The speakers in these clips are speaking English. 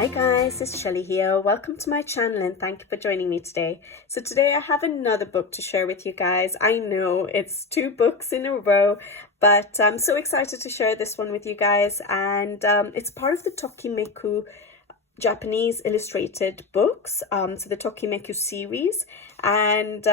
Hi guys, it's Shelly here. Welcome to my channel and thank you for joining me today. So today I have another book to share with you guys. I know it's 2 books in a row, but I'm so excited to share this one with you guys, and it's part of the Tokimeku Japanese illustrated books, so the Tokimeku series, and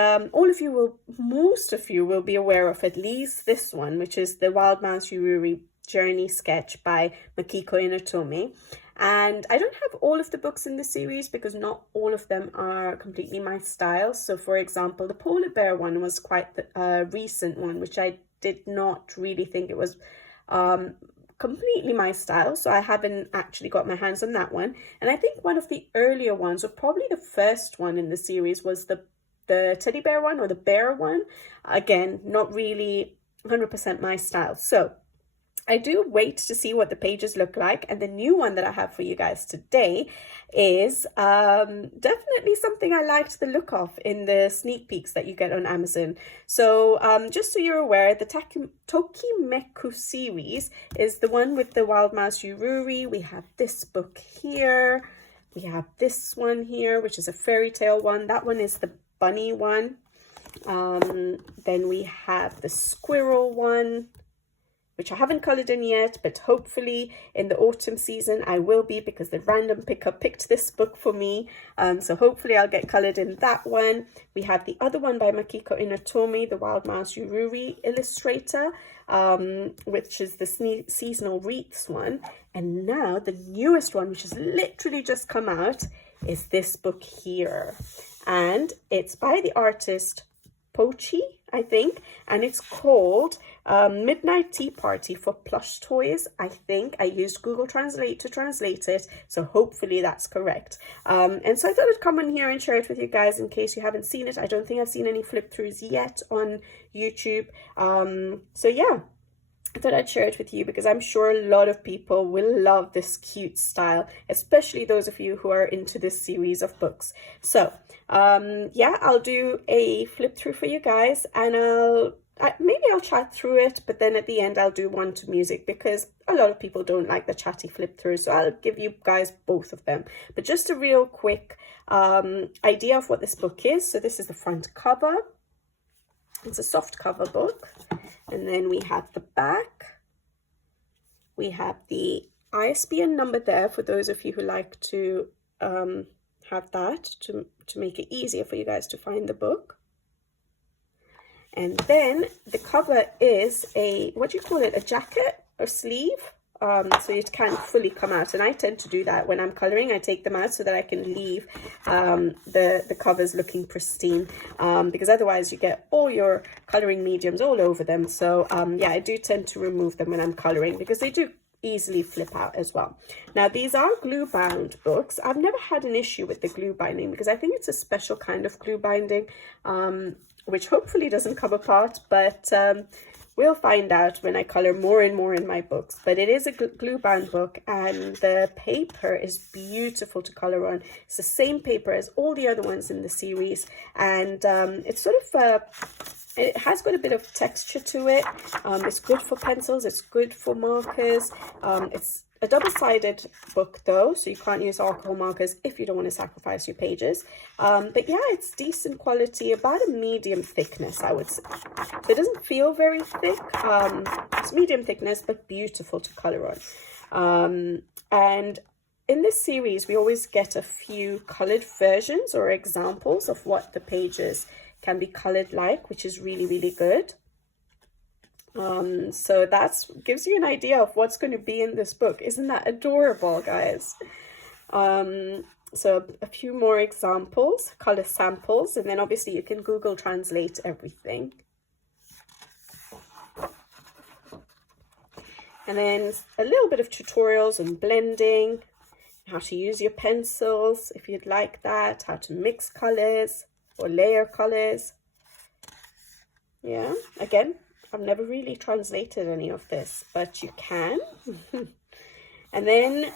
most of you will be aware of at least this one, which is the Wild Mouse Yururi Journey Sketch by Makiko Inotome. And I don't have all of the books in the series because not all of them are completely my style. So for example, the polar bear one was quite the recent one, which I did not really think it was completely my style, so I haven't actually got my hands on that one. And I think one of the earlier ones, or probably the first one in the series, was the teddy bear one or the bear one. Again, not really 100% my style. So I do wait to see what the pages look like, and the new one that I have for you guys today is definitely something I liked the look of in the sneak peeks that you get on Amazon. So just so you're aware, the Tokimeku series is the one with the Wild Mouse Yururi. We have this book here. We have this one here, which is a fairy tale one. That one is the bunny one. Then we have the squirrel one, which I haven't coloured in yet, but hopefully in the autumn season I will be, because the random picker picked this book for me. So hopefully I'll get coloured in that one. We have the other one by Makiko Inotome, the Wild Mouse Yururi illustrator, which is the seasonal wreaths one. And now the newest one, which has literally just come out, is this book here. And it's by the artist Pochi, I think, and it's called Midnight Tea Party for Plush Toys. I think I used Google Translate to translate it, so hopefully that's correct. And so I thought I'd come on here and share it with you guys in case you haven't seen it. I don't think I've seen any flip throughs yet on YouTube. So yeah, I thought I'd share it with you because I'm sure a lot of people will love this cute style, especially those of you who are into this series of books. So yeah, I'll do a flip through for you guys, and maybe I'll chat through it, but then at the end I'll do one to music because a lot of people don't like the chatty flip through, so I'll give you guys both of them. But just a real quick idea of what this book is. So this is the front cover. It's a soft cover book, and then we have the back. We have the ISBN number there for those of you who like to have that to make it easier for you guys to find the book. And then the cover is a, what do you call it, a jacket or sleeve, so it can't fully come out. And I tend to do that when I'm coloring. I take them out so that I can leave the covers looking pristine, because otherwise you get all your coloring mediums all over them. So yeah, I do tend to remove them when I'm coloring because they do easily flip out as well. Now these are glue bound books. I've never had an issue with the glue binding because I think it's a special kind of glue binding, which hopefully doesn't come apart, but we'll find out when I color more and more in my books. But it is a glue bound book, and the paper is beautiful to color on. It's the same paper as all the other ones in the series, and it's sort of it has got a bit of texture to it. It's good for pencils, it's good for markers. It's a double-sided book though, so you can't use alcohol markers if you don't want to sacrifice your pages. But yeah, it's decent quality, about a medium thickness, I would say. So it doesn't feel very thick. It's medium thickness, but beautiful to color on. And in this series, we always get a few colored versions or examples of what the pages can be colored like, which is really, really good. So that gives you an idea of what's going to be in this book. Isn't that adorable, guys? So a few more examples, color samples, and then obviously you can Google Translate everything. And then a little bit of tutorials on blending, how to use your pencils if you'd like that, how to mix colors or layer colors. Yeah, again, I've never really translated any of this, but you can. And then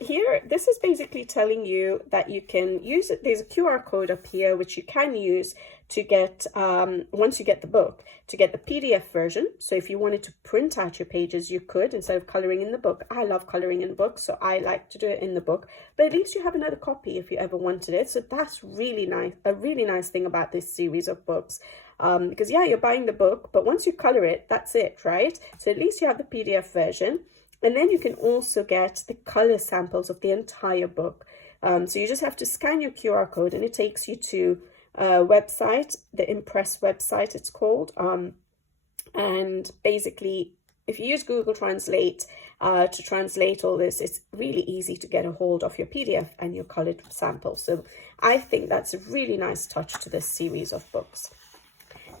here, this is basically telling you that you can use it. There's a QR code up here, which you can use to get, once you get the book, to get the PDF version. So if you wanted to print out your pages, you could, instead of coloring in the book. I love coloring in books, so I like to do it in the book. But at least you have another copy if you ever wanted it. So that's really nice, a really nice thing about this series of books. Because yeah, you're buying the book, but once you color it, that's it, right? So at least you have the PDF version. And then you can also get the color samples of the entire book. So you just have to scan your QR code and it takes you to a website, the Impress website it's called. And basically, if you use Google Translate to translate all this, it's really easy to get a hold of your PDF and your colored samples. So I think that's a really nice touch to this series of books.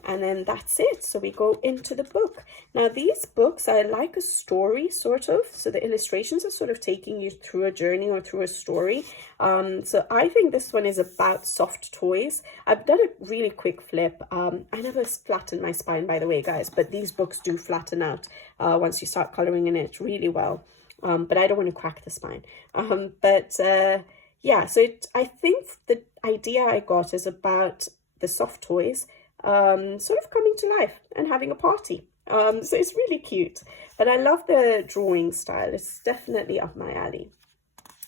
And then that's it. So we go into the book. Now these books are like a story, sort of. So the illustrations are sort of taking you through a journey or through a story. So I think this one is about soft toys. I've done a really quick flip. I never flattened my spine, by the way, guys, but these books do flatten out once you start coloring in it really well. But I don't want to crack the spine. Yeah, so I think the idea I got is about the soft toys sort of coming to life and having a party. So it's really cute, but I love the drawing style. It's definitely up my alley.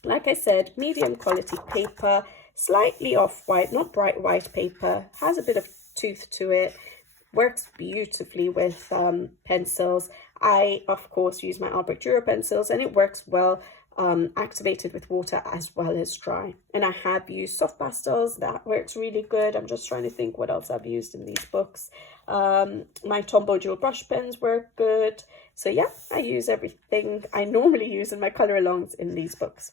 Like I said, medium quality paper, slightly off-white, not bright white paper, has a bit of tooth to it, works beautifully with pencils. I, of course, use my Albrecht Dürer pencils and it works well activated with water as well as dry. And I have used soft pastels, that works really good. I'm just trying to think what else I've used in these books. My Tombow dual brush pens work good. So yeah, I use everything I normally use in my color alongs in these books.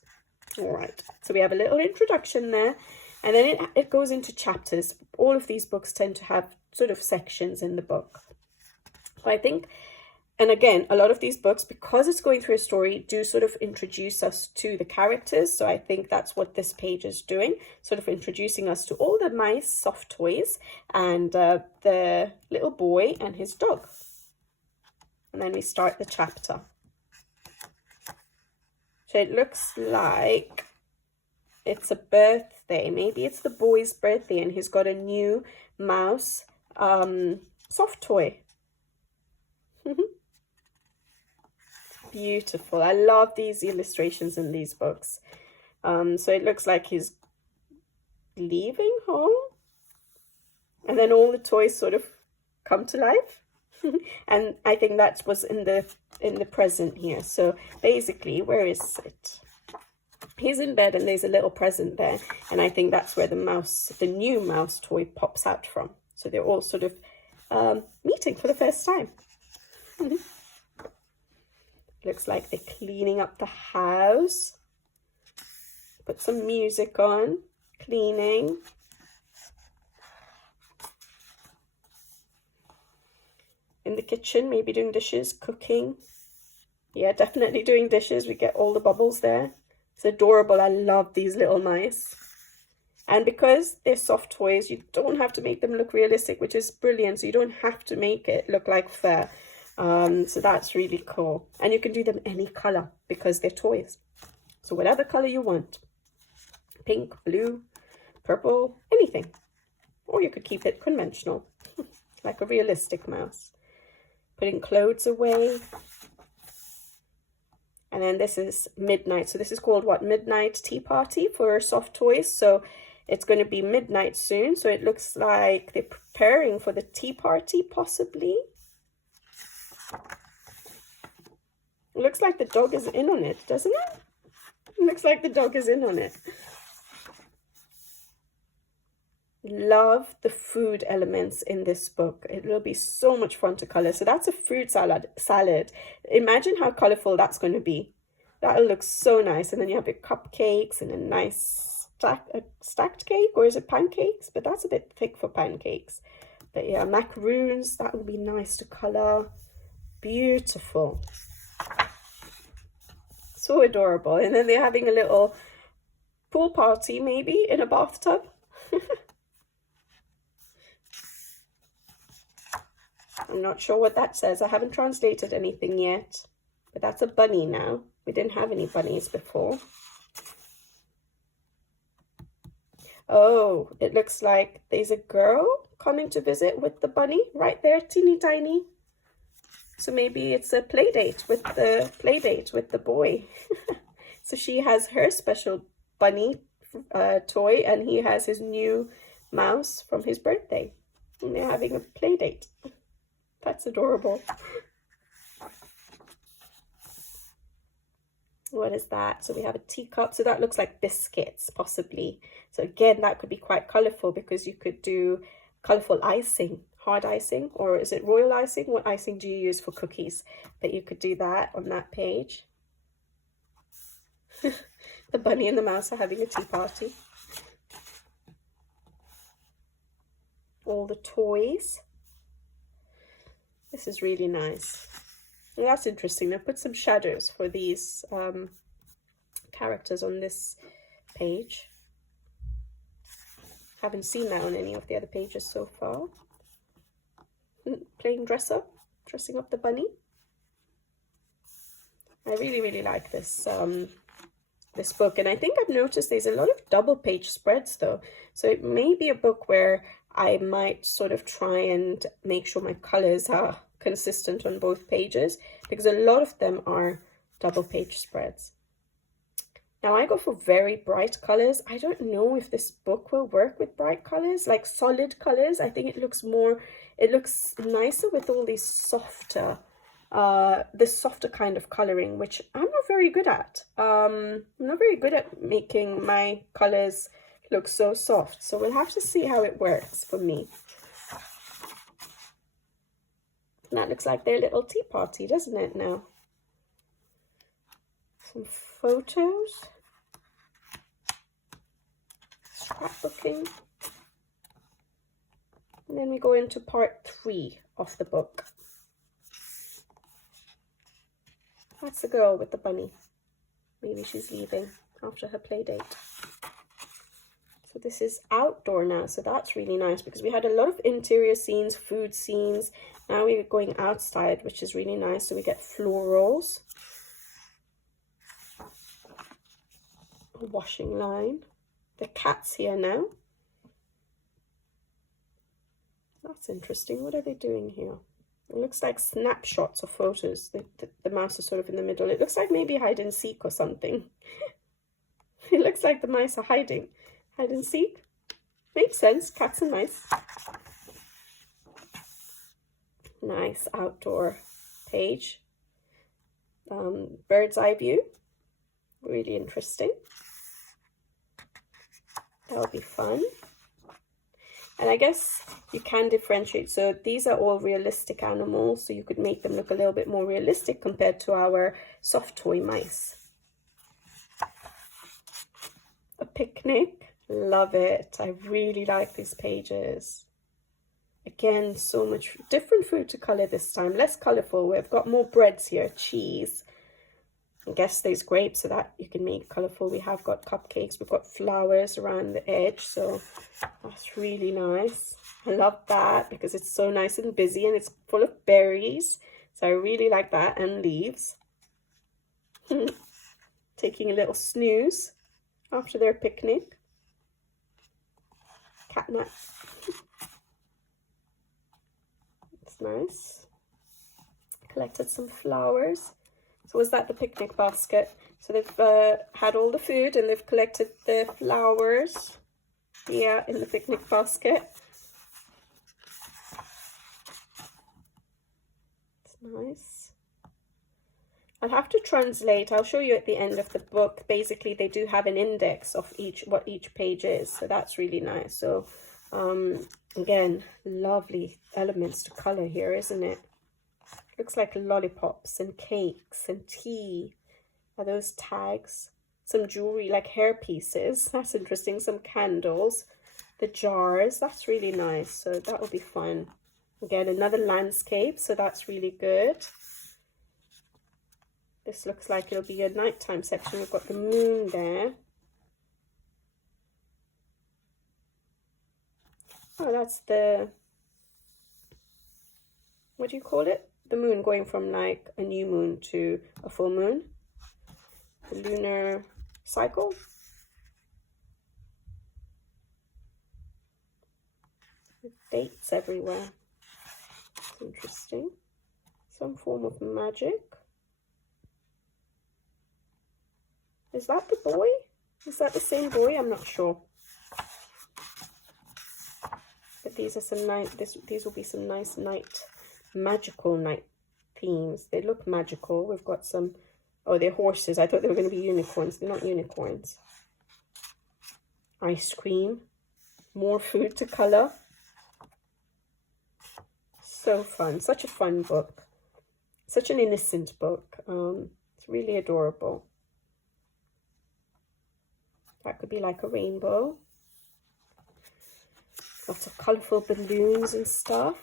All right, so we have a little introduction there, and then it goes into chapters. All of these books tend to have sort of sections in the book. So I think, and again, a lot of these books, because it's going through a story, do sort of introduce us to the characters. So I think that's what this page is doing, sort of introducing us to all the nice soft toys and the little boy and his dog. And then we start the chapter. So it looks like it's a birthday. Maybe it's the boy's birthday and he's got a new mouse soft toy. Beautiful. I love these illustrations in these books. So it looks like he's leaving home and then all the toys sort of come to life. And I think that was in the present here. So basically, where is it? He's in bed and there's a little present there, and I think that's where the new mouse toy pops out from. So they're all sort of meeting for the first time. Looks like they're cleaning up the house. Put some music on, cleaning. In the kitchen, maybe doing dishes, cooking. Yeah, definitely doing dishes. We get all the bubbles there. It's adorable. I love these little mice. And because they're soft toys, you don't have to make them look realistic, which is brilliant. So you don't have to make it look like fur. So that's really cool. And you can do them any color because they're toys. So whatever color you want. Pink, blue, purple, anything. Or you could keep it conventional, like a realistic mouse. Putting clothes away. And then this is midnight. So this is called what? Midnight tea party for soft toys. So it's going to be midnight soon. So it looks like they're preparing for the tea party, possibly. It looks like the dog is in on it, doesn't it? It looks like the dog is in on it. Love the food elements in this book. It will be so much fun to color. So that's a fruit salad. Imagine how colorful that's going to be. That'll look so nice. And then you have your cupcakes and a nice stacked cake, or is it pancakes? But that's a bit thick for pancakes. But yeah, macaroons, that will be nice to color. Beautiful. So adorable. And then they're having a little pool party, maybe in a bathtub. I'm not sure what that says. I haven't translated anything yet, but that's a bunny now. We didn't have any bunnies before. Oh, it looks like there's a girl coming to visit with the bunny right there, teeny tiny. So maybe it's a play date with the boy. So she has her special bunny toy, and he has his new mouse from his birthday. And they're having a play date. That's adorable. What is that? So we have a teacup. So that looks like biscuits, possibly. So again, that could be quite colorful because you could do colorful icing, hard icing, or is it royal icing? What icing do you use for cookies? But you could do that on that page. The bunny and the mouse are having a tea party. All the toys. This is really nice. Well, that's interesting. They've put some shadows for these characters on this page. Haven't seen that on any of the other pages so far. Playing dressing up the bunny. I really like this this book, and I think I've noticed there's a lot of double page spreads though. So it may be a book where I might sort of try and make sure my colors are consistent on both pages, because a lot of them are double page spreads. Now I go for very bright colors. I don't know if this book will work with bright colors, like solid colors. I think it looks nicer with all these softer, this softer kind of coloring, which I'm not very good at. I'm not very good at making my colors look so soft. So we'll have to see how it works for me. And that looks like their little tea party, doesn't it now? Some photos. Scrapbooking. And then we go into part 3 of the book. That's the girl with the bunny. Maybe she's leaving after her play date. So this is outdoor now, so that's really nice because we had a lot of interior scenes, food scenes. Now we're going outside, which is really nice. So we get florals, a washing line, the cat's here now. That's interesting. What are they doing here? It looks like snapshots of photos. The mouse is sort of in the middle. It looks like maybe hide and seek or something. It looks like the mice are hiding. Hide and seek. Makes sense. Cats are nice. Nice outdoor page. Bird's eye view. Really interesting. That would be fun. And I guess you can differentiate. So these are all realistic animals. So you could make them look a little bit more realistic compared to our soft toy mice. A picnic. Love it. I really like these pages. Again, so much different food to color this time. Less colorful. We've got more breads here. Cheese. I guess there's grapes so that you can make colorful. We have got cupcakes. We've got flowers around the edge. So that's really nice. I love that because it's so nice and busy and it's full of berries. So I really like that, and leaves. Taking a little snooze after their picnic. Cat nap. It's nice. Collected some flowers. So was that the picnic basket? So they've had all the food and they've collected the flowers. Yeah, in the picnic basket. It's nice. I'll have to translate. I'll show you at the end of the book. Basically, they do have an index of what each page is. So that's really nice. So again, lovely elements to color here, isn't it? Looks like lollipops and cakes and tea. Are those tags? Some jewelry, like hair pieces. That's interesting. Some candles. The jars. That's really nice. So that will be fun. Again, another landscape. So that's really good. This looks like it'll be a nighttime section. We've got the moon there. Oh, that's the... what do you call it? The moon going from like a new moon to a full moon. the lunar cycle. With dates everywhere. It's interesting. Some form of magic. Is that the boy? Is that the same boy? I'm not sure. But these are some nice, these will be some nice magical night themes. They look magical. We've got some, oh, they're horses. I thought they were going to be unicorns. They're not unicorns. Ice cream. More food to colour. So fun. Such a fun book. Such an innocent book. It's really adorable. That could be like a rainbow. Lots of colourful balloons and stuff.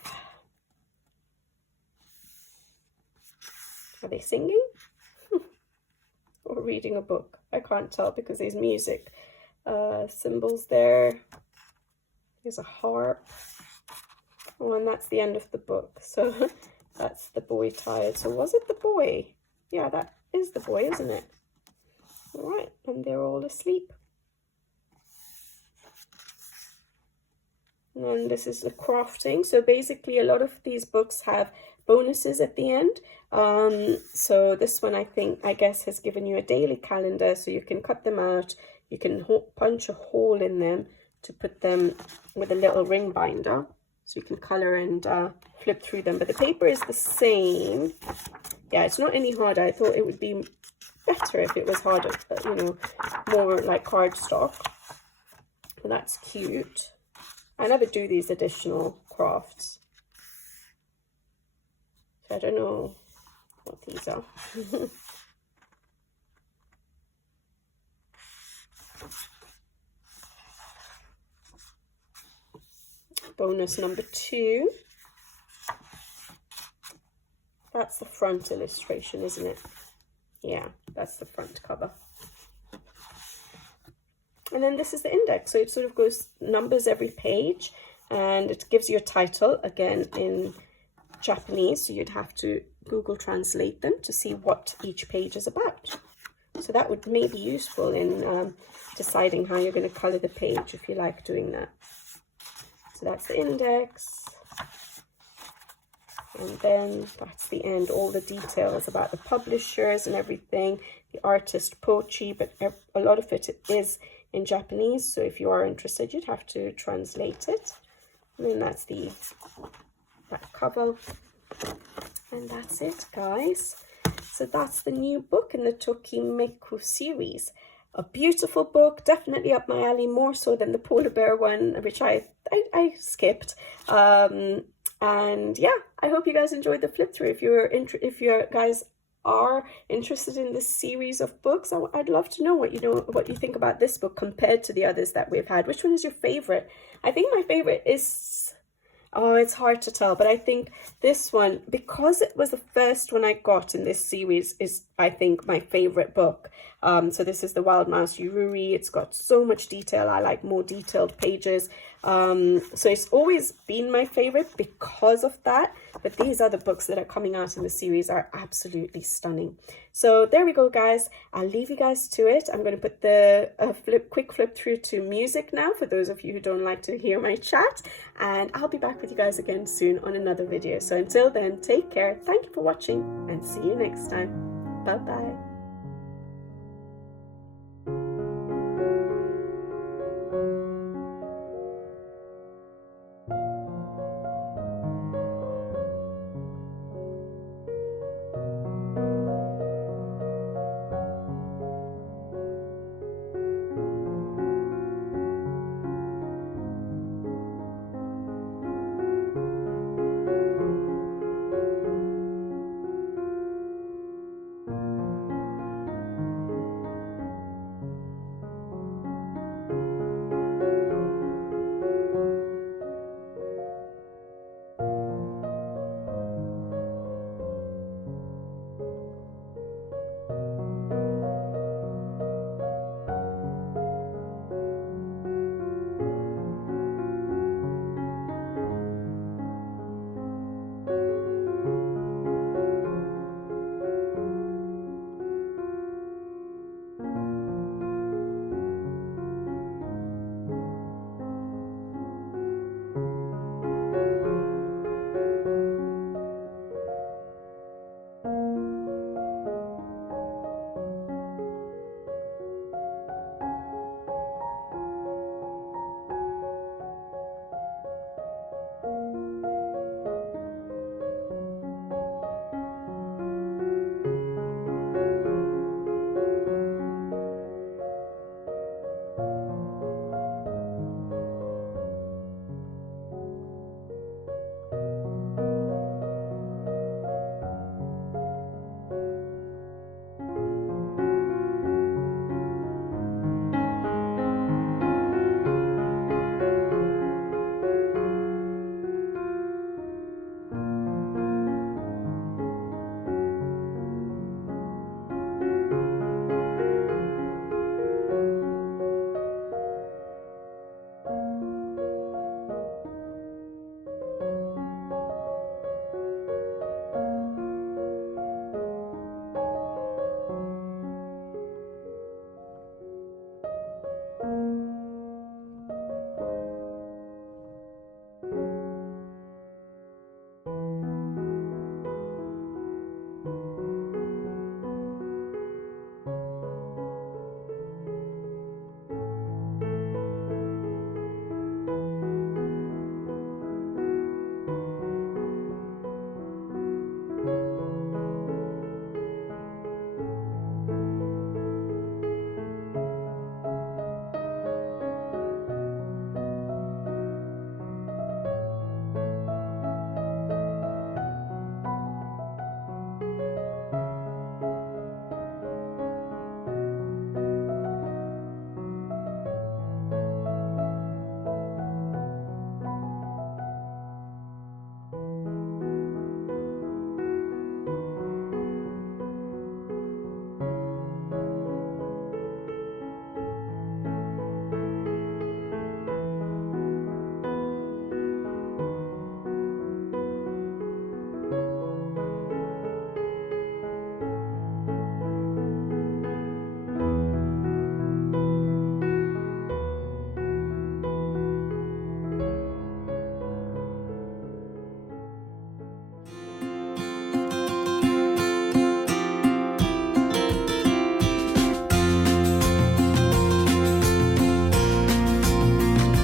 Are they singing? Or reading a book? I can't tell because there's music. Symbols there. There's a harp. Oh, and that's the end of the book. So that's the boy tired. So was it the boy? Yeah, that is the boy, isn't it? All right, and they're all asleep. And this is the crafting. So basically a lot of these books have bonuses at the end. So this one I guess has given you a daily calendar, so you can cut them out. You can punch a hole in them to put them with a little ring binder, so you can color and flip through them. But the paper is the same. Yeah, it's not any harder. I thought it would be better if it was harder, but, you know, more like cardstock. But that's cute. I never do these additional crafts, so I don't know what these are. Bonus number 2. That's the front illustration, isn't it? Yeah, that's the front cover. And then this is the index, so it sort of goes numbers every page, and it gives you a title, again in Japanese, so you'd have to Google translate them to see what each page is about. So that would may be useful in deciding how you're going to colour the page, if you like doing that. So that's the index, and then that's the end, all the details about the publishers and everything, the artist Pochi, but a lot of it is in Japanese, so if you are interested, you'd have to translate it. And then that's that cover, and that's it, guys. So that's the new book in the Tokimeku series. A beautiful book, definitely up my alley, more so than the polar bear one, which I skipped. And yeah, I hope you guys enjoyed the flip through. If you guys are interested in this series of books, I'd love to know what you think about this book compared to the others that we've had. Which one is your favorite? I think my favorite is, oh, it's hard to tell, but I think this one, because it was the first one I got in this series, is I think my favorite book. So this is the Wild Mouse Yururi. It's got so much detail. I like more detailed pages. So it's always been my favorite because of that. But these other books that are coming out in the series are absolutely stunning. So there we go, guys. I'll leave you guys to it. I'm going to put the quick flip through to music now, for those of you who don't like to hear my chat. And I'll be back with you guys again soon on another video. So until then, take care. Thank you for watching, and see you next time. Bye-bye.